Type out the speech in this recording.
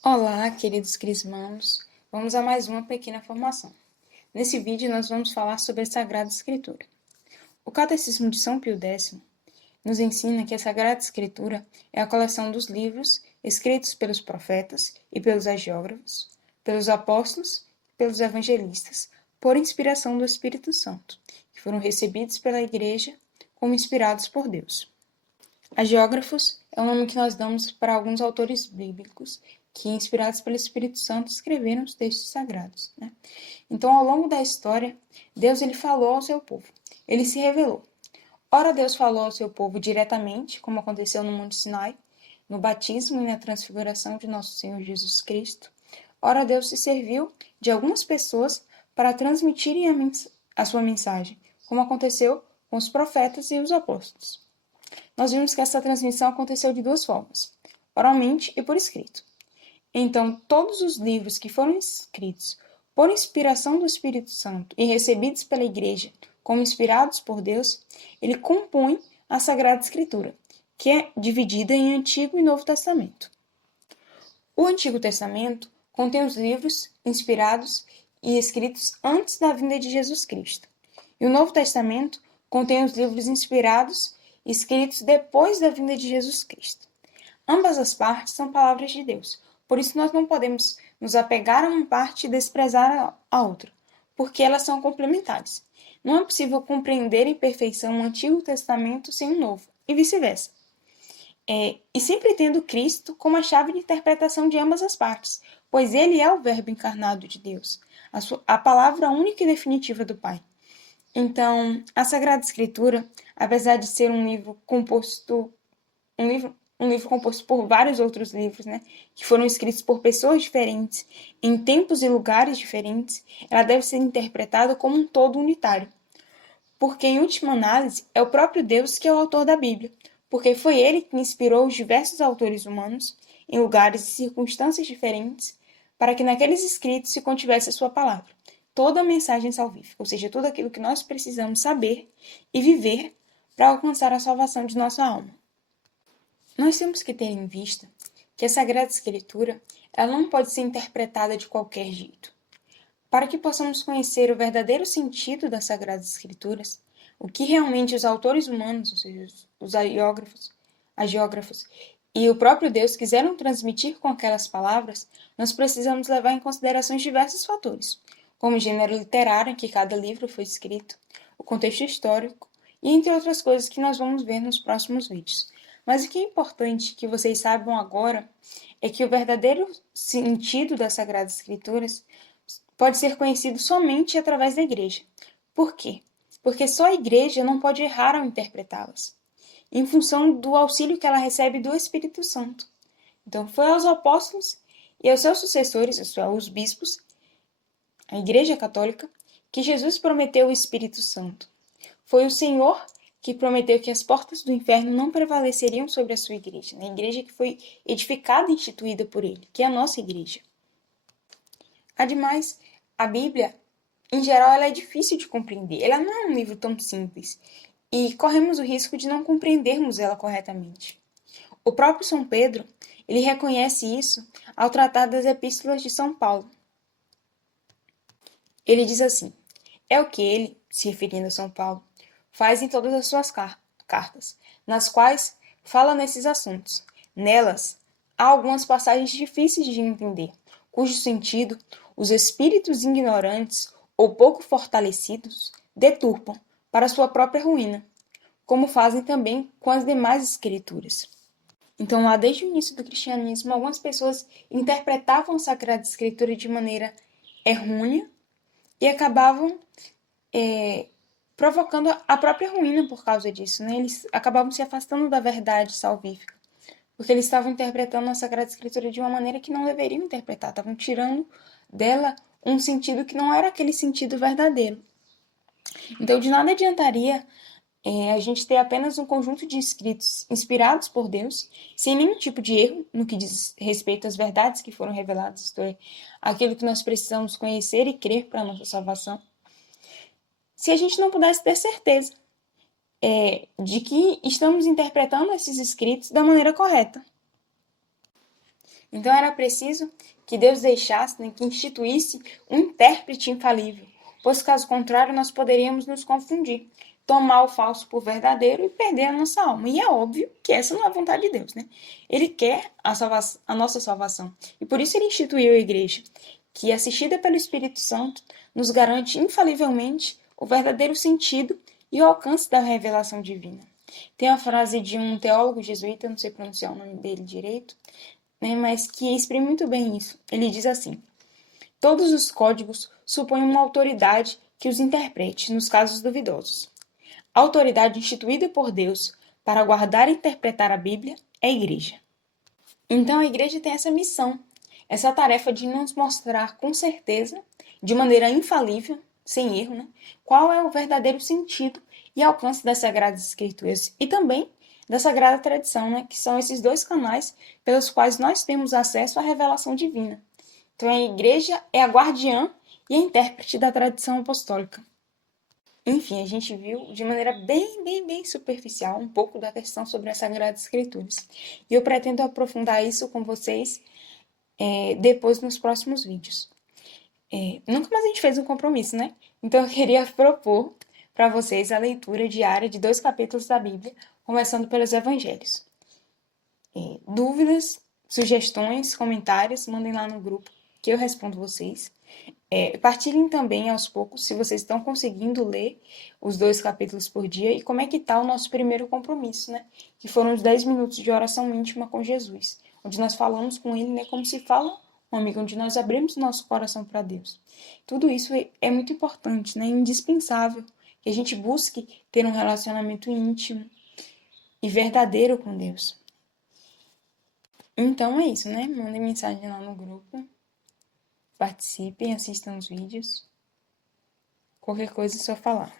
Olá, queridos crismãos. Vamos a mais uma pequena formação. Nesse vídeo, nós vamos falar sobre a Sagrada Escritura. O Catecismo de São Pio X nos ensina que a Sagrada Escritura é a coleção dos livros escritos pelos profetas e pelos hagiógrafos, pelos apóstolos e pelos evangelistas, por inspiração do Espírito Santo, que foram recebidos pela Igreja como inspirados por Deus. Hagiógrafos é o nome que nós damos para alguns autores bíblicos que, inspirados pelo Espírito Santo, escreveram os textos sagrados, né? Então, ao longo da história, Deus ele falou ao seu povo. Ele se revelou. Ora, Deus falou ao seu povo diretamente, como aconteceu no Monte Sinai, no batismo e na transfiguração de nosso Senhor Jesus Cristo. Ora, Deus se serviu de algumas pessoas para transmitirem a sua mensagem, como aconteceu com os profetas e os apóstolos. Nós vimos que essa transmissão aconteceu de duas formas, oralmente e por escrito. Então, todos os livros que foram escritos por inspiração do Espírito Santo e recebidos pela Igreja como inspirados por Deus, ele compõe a Sagrada Escritura, que é dividida em Antigo e Novo Testamento. O Antigo Testamento contém os livros inspirados e escritos antes da vinda de Jesus Cristo. E o Novo Testamento contém os livros inspirados e escritos depois da vinda de Jesus Cristo. Ambas as partes são palavras de Deus, por isso nós não podemos nos apegar a uma parte e desprezar a outra, porque elas são complementares. Não é possível compreender em perfeição o Antigo Testamento sem o Novo, e vice-versa. E sempre tendo Cristo como a chave de interpretação de ambas as partes, pois ele é o Verbo encarnado de Deus, a palavra única e definitiva do Pai. Então, a Sagrada Escritura, apesar de ser um livro composto por vários outros livros, né, que foram escritos por pessoas diferentes, em tempos e lugares diferentes, ela deve ser interpretada como um todo unitário. Porque, em última análise, é o próprio Deus que é o autor da Bíblia, porque foi ele que inspirou os diversos autores humanos, em lugares e circunstâncias diferentes, para que naqueles escritos se contivesse a sua palavra, toda a mensagem salvífica, ou seja, tudo aquilo que nós precisamos saber e viver para alcançar a salvação de nossa alma. Nós temos que ter em vista que a Sagrada Escritura ela não pode ser interpretada de qualquer jeito. Para que possamos conhecer o verdadeiro sentido das Sagradas Escrituras, o que realmente os autores humanos, ou seja, os hagiógrafos e o próprio Deus quiseram transmitir com aquelas palavras, nós precisamos levar em consideração diversos fatores, como o gênero literário em que cada livro foi escrito, o contexto histórico e entre outras coisas que nós vamos ver nos próximos vídeos. Mas o que é importante que vocês saibam agora é que o verdadeiro sentido das Sagradas Escrituras pode ser conhecido somente através da Igreja. Por quê? Porque só a Igreja não pode errar ao interpretá-las, em função do auxílio que ela recebe do Espírito Santo. Então, foi aos apóstolos e aos seus sucessores, os bispos, a Igreja Católica, que Jesus prometeu o Espírito Santo. Foi o Senhor que prometeu que as portas do inferno não prevaleceriam sobre a sua igreja, a igreja que foi edificada e instituída por ele, que é a nossa igreja. Ademais, a Bíblia, em geral, ela é difícil de compreender. Ela não é um livro tão simples e corremos o risco de não compreendermos ela corretamente. O próprio São Pedro, ele reconhece isso ao tratar das epístolas de São Paulo. Ele diz assim: é o que ele, se referindo a São Paulo, faz em todas as suas cartas, nas quais fala nesses assuntos. Nelas, há algumas passagens difíceis de entender, cujo sentido os espíritos ignorantes ou pouco fortalecidos deturpam para sua própria ruína, como fazem também com as demais escrituras. Então, lá desde o início do cristianismo, algumas pessoas interpretavam a Sagrada Escritura de maneira errônea e acabavam provocando a própria ruína por causa disso, né? Eles acabavam se afastando da verdade salvífica, porque eles estavam interpretando a Sagrada Escritura de uma maneira que não deveriam interpretar, estavam tirando dela um sentido que não era aquele sentido verdadeiro. Então, de nada adiantaria a gente ter apenas um conjunto de escritos inspirados por Deus, sem nenhum tipo de erro no que diz respeito às verdades que foram reveladas, isto é, aquilo que nós precisamos conhecer e crer para a nossa salvação, se a gente não pudesse ter certeza de que estamos interpretando esses escritos da maneira correta. Então era preciso que Deus deixasse, né, que instituísse um intérprete infalível, pois caso contrário nós poderíamos nos confundir, tomar o falso por verdadeiro e perder a nossa alma. E é óbvio que essa não é a vontade de Deus, né? Ele quer a nossa salvação. E por isso ele instituiu a igreja, que, assistida pelo Espírito Santo, nos garante infalivelmente o verdadeiro sentido e o alcance da revelação divina. Tem uma frase de um teólogo jesuíta, não sei pronunciar o nome dele direito, né, mas que exprime muito bem isso. Ele diz assim: todos os códigos supõem uma autoridade que os interprete nos casos duvidosos. A autoridade instituída por Deus para guardar e interpretar a Bíblia é a igreja. Então a igreja tem essa missão, essa tarefa de nos mostrar com certeza, de maneira infalível, sem erro, né, qual é o verdadeiro sentido e alcance das Sagradas Escrituras e também da Sagrada Tradição, né, que são esses dois canais pelos quais nós temos acesso à revelação divina. Então a igreja é a guardiã e a intérprete da tradição apostólica. Enfim, a gente viu de maneira bem superficial um pouco da questão sobre as Sagradas Escrituras. E eu pretendo aprofundar isso com vocês depois nos próximos vídeos. Nunca mais a gente fez um compromisso, né? Então eu queria propor para vocês a leitura diária de 2 capítulos da Bíblia, começando pelos Evangelhos. Dúvidas, sugestões, comentários, mandem lá no grupo que eu respondo vocês. Partilhem também aos poucos se vocês estão conseguindo ler os 2 capítulos por dia e como é que está o nosso primeiro compromisso, né? Que foram os 10 minutos de oração íntima com Jesus, onde nós falamos com ele, né, como se fala um amigo, onde nós abrimos nosso coração para Deus. Tudo isso é muito importante, né? Indispensável que a gente busque ter um relacionamento íntimo e verdadeiro com Deus. Então é isso, né? Mandem mensagem lá no grupo. Participem, assistam os vídeos. Qualquer coisa é só falar.